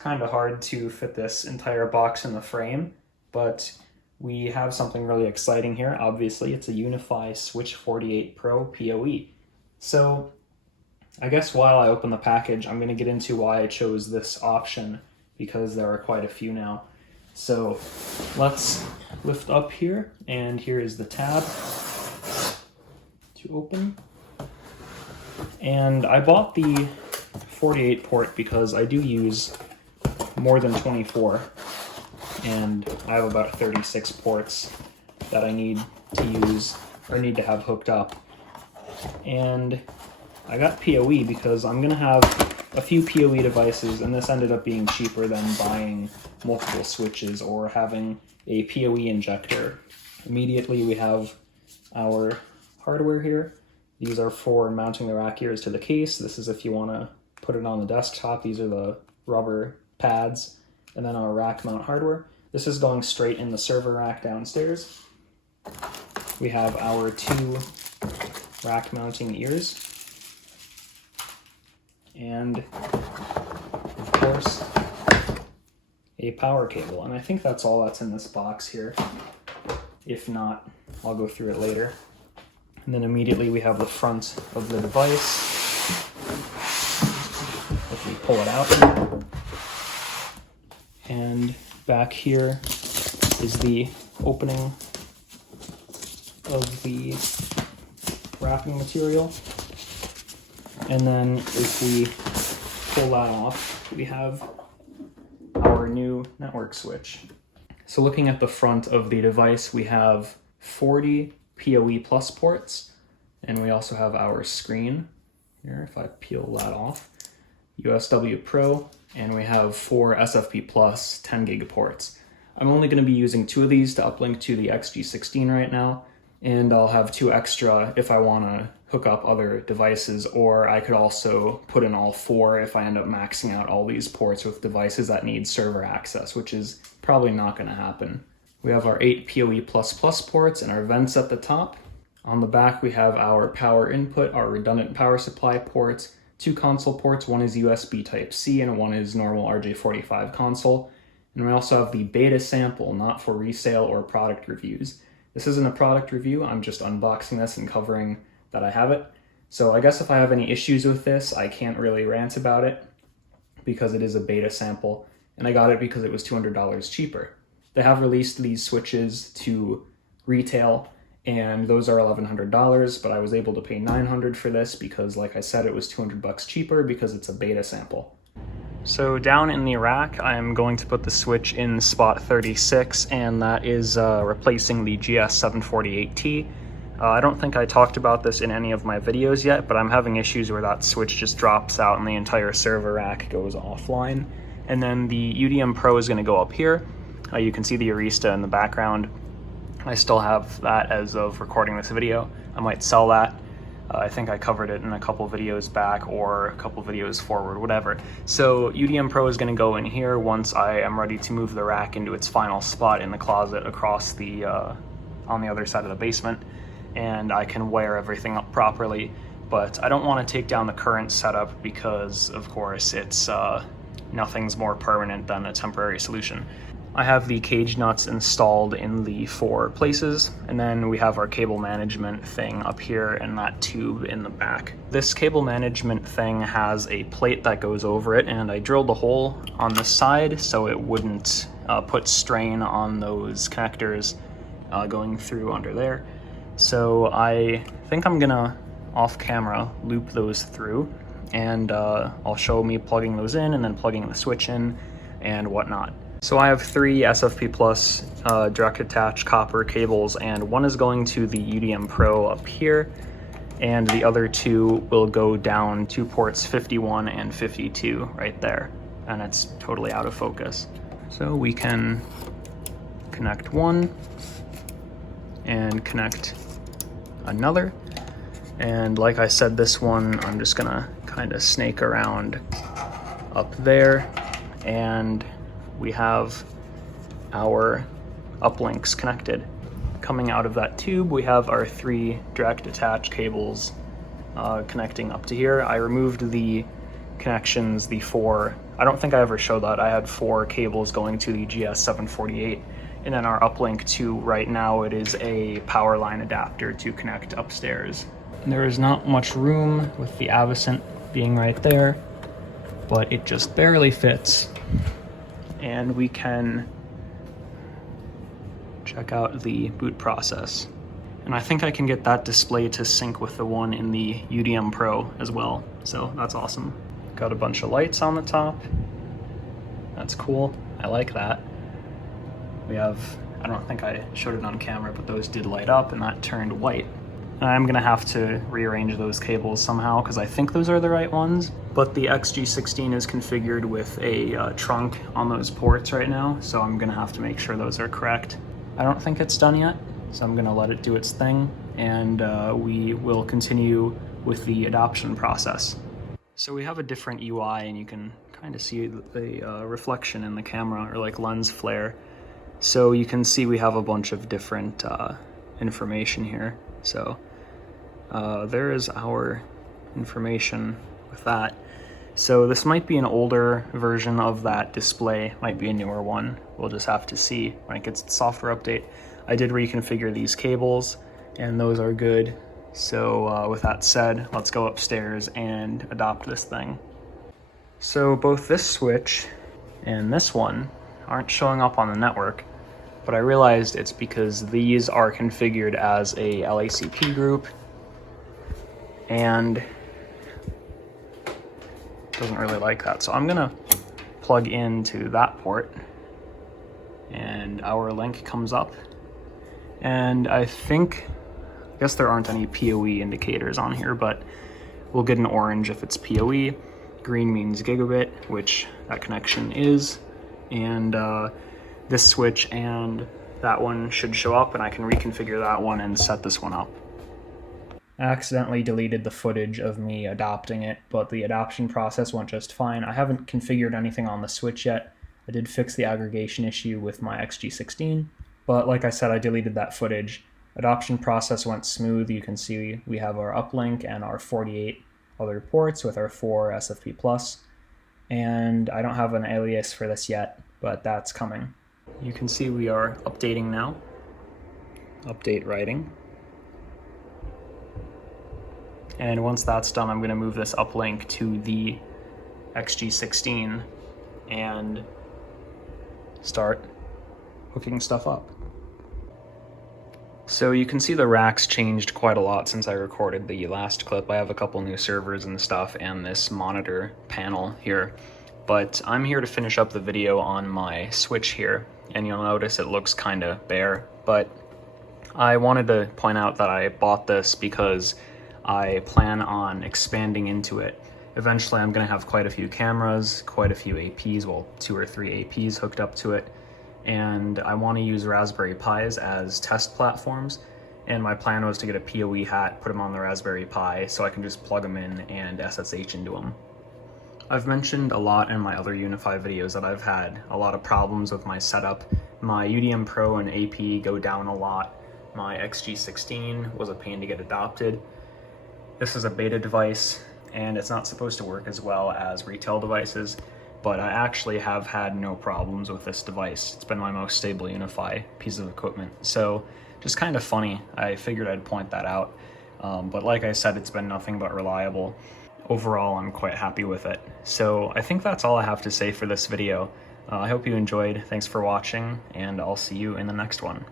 kind of hard to fit this entire box in the frame, but we have something really exciting here. Obviously, it's a UniFi Switch 48 Pro PoE. So I guess while I open the package, I'm going to get into why I chose this option, because there are quite a few now. So let's lift up here, and here is the tab to open. And I bought the 48 port because I do use more than 24, and I have about 36 ports that I need to use or need to have hooked up. And I got PoE because I'm gonna have a few PoE devices, and this ended up being cheaper than buying multiple switches or having a PoE injector. Immediately we have our hardware here. These are for mounting the rack ears to the case. This is if you want to put it on the desktop. These are the rubber pads, and then our rack mount hardware. This is going straight in the server rack downstairs. We have our 2 rack mounting ears, and of course a power cable, and I think that's all that's in this box here. If not, I'll go through it later. And then immediately we have the front of the device. If we pull it out, and back here is the opening of the wrapping material. And then if we pull that off, we have our new network switch. So looking at the front of the device, we have 40 PoE Plus ports, and we also have our screen here. If I peel that off, USW Pro, and we have 4 SFP Plus 10 gig ports. I'm only going to be using 2 of these to uplink to the XG16 right now, and I'll have 2 extra if I want to hook up other devices, or I could also put in all 4 if I end up maxing out all these ports with devices that need server access, which is probably not going to happen. We have our 8 PoE++ ports and our vents at the top. On the back we have our power input, our redundant power supply ports, 2 console ports. One is USB Type-C and one is normal RJ45 console. And we also have the beta sample, not for resale or product reviews. This isn't a product review, I'm just unboxing this and covering that I have it. So I guess if I have any issues with this, I can't really rant about it because it is a beta sample, and I got it because it was $200 cheaper. They have released these switches to retail, and those are $1,100, but I was able to pay $900 for this because, like I said, it was $200 cheaper because it's a beta sample. So down in the rack, I'm going to put the switch in spot 36, and that is replacing the GS748T. I don't think I talked about this in any of my videos yet, but I'm having issues where that switch just drops out and the entire server rack goes offline. And then the UDM Pro is going to go up here. You can see the Arista in the background. I still have that as of recording this video. I might sell that. I think I covered it in a couple videos back or a couple videos forward, whatever. So UDM Pro is going to go in here once I am ready to move the rack into its final spot in the closet across the on the other side of the basement, and I can wire everything up properly. But I don't want to take down the current setup because, of course, it's nothing's more permanent than a temporary solution. I have the cage nuts installed in the 4 places, and then we have our cable management thing up here and that tube in the back. This cable management thing has a plate that goes over it, and I drilled a hole on the side so it wouldn't put strain on those connectors going through under there. So I think I'm gonna, off camera, loop those through, and I'll show me plugging those in and then plugging the switch in and whatnot. So I have 3 SFP Plus direct attach copper cables, and one is going to the UDM Pro up here, and the other 2 will go down to ports 51 and 52 right there, and it's totally out of focus. So we can connect one and connect another, and like I said, this one I'm just gonna kind of snake around up there, and we have our uplinks connected. Coming out of that tube, we have our 3 direct attach cables connecting up to here. I removed the connections, the 4 I don't think I ever showed that. I had 4 cables going to the GS748, and then our uplink to right now, it is a power line adapter to connect upstairs. And there is not much room with the Avocent being right there, but it just barely fits. And we can check out the boot process. And I think I can get that display to sync with the one in the UDM Pro as well. So that's awesome. Got a bunch of lights on the top. That's cool. I like that. We have, I don't think I showed it on camera, but those did light up and that turned white. And I'm gonna have to rearrange those cables somehow because I think those are the right ones. But the XG16 is configured with a trunk on those ports right now, so I'm gonna have to make sure those are correct. I don't think it's done yet, so I'm gonna let it do its thing, and we will continue with the adoption process. So we have a different UI, and you can kind of see the reflection in the camera, or like lens flare. So you can see we have a bunch of different information here. So there is our information with that. So this might be an older version of that display, might be a newer one. We'll just have to see when it gets the software update. I did reconfigure these cables and those are good. So with that said, let's go upstairs and adopt this thing. So both this switch and this one aren't showing up on the network, but I realized it's because these are configured as a LACP group and doesn't really like that. So I'm gonna plug into that port and our link comes up. And I guess there aren't any PoE indicators on here, but we'll get an orange if it's PoE. Green means gigabit, which that connection is. And this switch and that one should show up, and I can reconfigure that one and set this one up. I accidentally deleted the footage of me adopting it, but the adoption process went just fine. I haven't configured anything on the switch yet. I did fix the aggregation issue with my XG16, but like I said, I deleted that footage. Adoption process went smooth. You can see we have our uplink and our 48 other ports with our 4 SFP+, and I don't have an alias for this yet, but that's coming. You can see we are updating now. Update writing. And once that's done, I'm going to move this uplink to the XG16 and start hooking stuff up. So you can see the racks changed quite a lot since I recorded the last clip. I have a couple new servers and stuff and this monitor panel here. But I'm here to finish up the video on my switch here, and you'll notice it looks kind of bare. But I wanted to point out that I bought this because I plan on expanding into it. Eventually I'm going to have quite a few cameras, quite a few APs, well 2 or 3 APs hooked up to it, and I want to use Raspberry Pis as test platforms, and my plan was to get a PoE hat, put them on the Raspberry Pi so I can just plug them in and SSH into them. I've mentioned a lot in my other UniFi videos that I've had a lot of problems with my setup. My UDM Pro and AP go down a lot. My XG16 was a pain to get adopted. This is a beta device and it's not supposed to work as well as retail devices, but I actually have had no problems with this device. It's been my most stable UniFi piece of equipment. So just kind of funny, I figured I'd point that out. But like I said, it's been nothing but reliable. Overall, I'm quite happy with it. So I think that's all I have to say for this video. I hope you enjoyed. Thanks for watching, and I'll see you in the next one.